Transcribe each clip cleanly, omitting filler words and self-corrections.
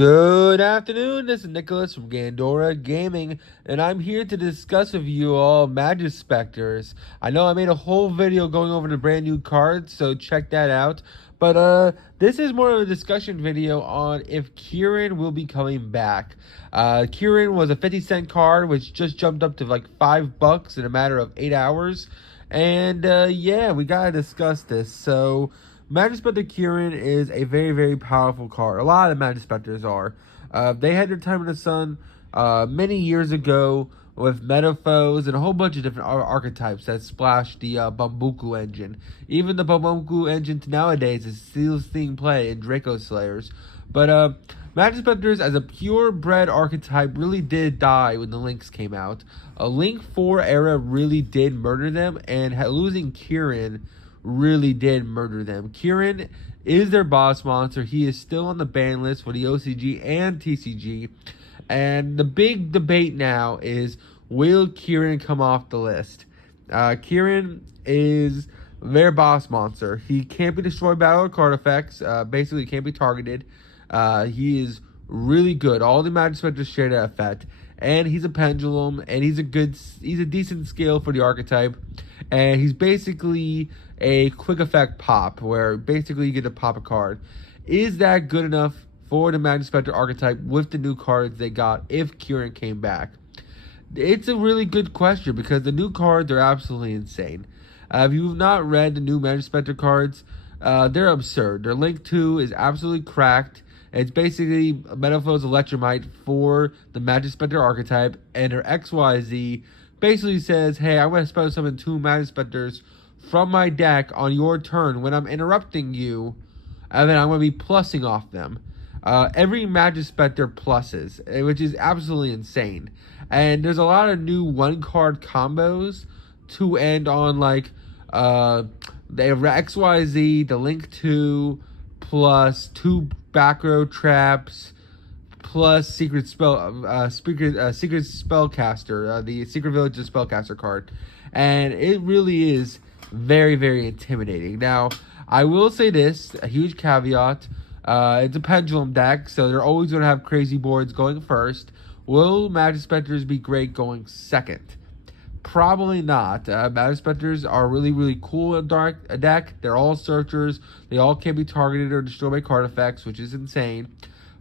Good afternoon, this is Nicholas from Gandora Gaming, and I'm here to discuss with you all Majespecters. I know I made a whole video going over the brand new cards, so check that out. But this is more of a discussion video on if Kirin will be coming back. Kirin was a 50-cent card, which just jumped up to like $5 in a matter of 8 hours. And yeah, we gotta discuss this. So Majespecter Kirin is a very, very powerful card. A lot of Majespecters are. They had their time in the sun many years ago with Metaphors and a whole bunch of different archetypes that splashed the Bambuku engine. Even the Bambuku engine nowadays is still seeing play in Draco Slayers. But Majespecters as a purebred archetype really did die when the Links came out. A Link 4 era really did murder them, and losing Kirin really did murder them. Kirin is their boss monster. He is still on the ban list for the OCG and TCG. And the big debate now is, will Kirin come off the list? Kirin is their boss monster. He can't be destroyed by other card effects. Basically, can't be targeted. He is really good. All the Majespecters share that effect. And he's a pendulum, and he's a decent scale for the archetype. And he's basically a quick effect pop, where basically you get to pop a card. Is that good enough for the Majespecter archetype with the new cards they got if Kirin came back? It's a really good question because the new cards are absolutely insane. If you've not read the new Majespecter cards, they're absurd. Their Link 2 is absolutely cracked. It's basically Metaphors Electromite for the Majespecter archetype, and their XYZ basically says, hey, I'm going to spell summon 2 Majespecters from my deck on your turn when I'm interrupting you, and then I'm going to be plussing off them. Every Majespecter pluses, which is absolutely insane. And there's a lot of new one-card combos to end on, like, the XYZ, the Link 2, plus 2 back row traps, plus secret spellcaster, the Secret Village spellcaster card, and it really is very, very intimidating. Now, I will say this, a huge caveat: it's a pendulum deck, so they're always going to have crazy boards going first. Will Majespecters be great going second? Probably not. Majespecters are really, really cool in a deck. They're all searchers. They all can be targeted or destroyed by card effects, which is insane.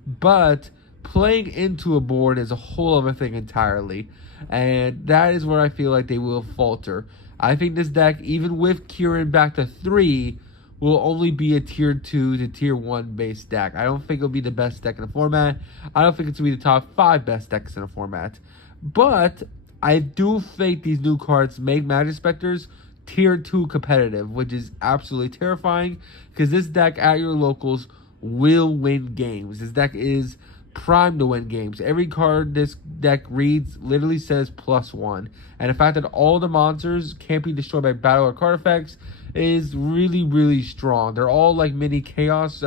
But playing into a board is a whole other thing entirely. And that is where I feel like they will falter. I think this deck, even with Kirin back to 3, will only be a tier 2 to tier 1 base deck. I don't think it'll be the best deck in the format. I don't think it's going to be the top 5 best decks in the format. But I do think these new cards make Majespecters tier 2 competitive, which is absolutely terrifying because this deck at your locals will win games. This deck is primed to win games. Every card this deck reads literally says +1. And the fact that all the monsters can't be destroyed by battle or card effects is really, really strong. They're all like mini chaos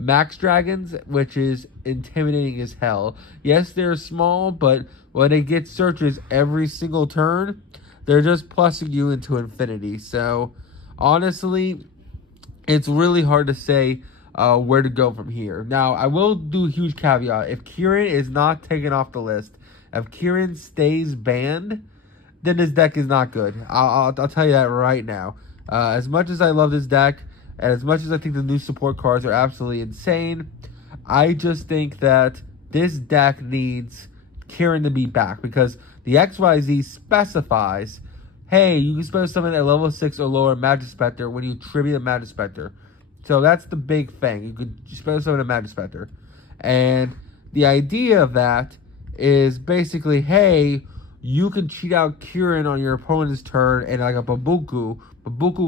max dragons, which is intimidating as hell. Yes, they're small, but when they get searches every single turn, they're just plussing you into infinity. So honestly, it's really hard to say where to go from here. Now, I will do a huge caveat. If Kirin is not taken off the list, if Kirin stays banned, then this deck is not good. I'll tell you that right now. As much as I love this deck, and as much as I think the new support cards are absolutely insane, I just think that this deck needs Kirin to be back because the XYZ specifies, hey, you can spell summon a level 6 or lower Majespecter when you tribute a Majespecter. So that's the big thing. You could spell summon a Majespecter. And the idea of that is basically, hey, you can cheat out Kirin on your opponent's turn, and like a Bambuku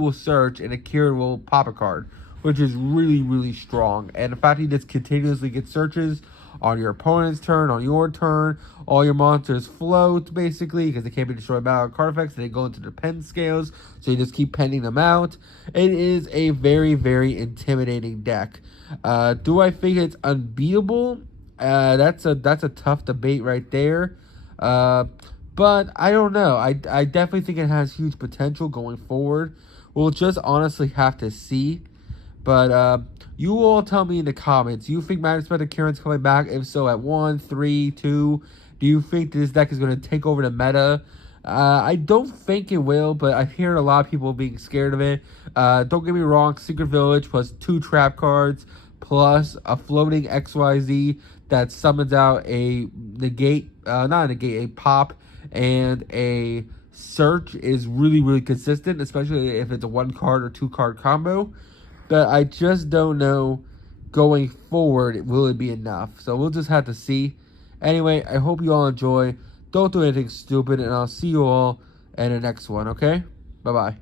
will search, and a Kirin will pop a card, which is really, really strong. And the fact he just continuously gets searches on your opponent's turn, on your turn, all your monsters float, basically, because they can't be destroyed by card effects, they go into the pen scales, so you just keep penning them out. It is a very, very intimidating deck. Do I think it's unbeatable? That's a tough debate right there. But I don't know. I definitely think it has huge potential going forward. We'll just honestly have to see. But you all tell me in the comments. Do you think Majespecter Kirin's coming back? If so, at 1, 3, 2. Do you think this deck is going to take over the meta? I don't think it will, but I've heard a lot of people being scared of it. Don't get me wrong, Secret Village plus 2 trap cards plus a floating XYZ that summons out a negate, not a negate, a pop and a search is really, really consistent, especially if it's a 1 card or 2 card combo. But I just don't know going forward, will it be enough? So we'll just have to see. Anyway, I hope you all enjoy. Don't do anything stupid, and I'll see you all in the next one, okay? Bye-bye.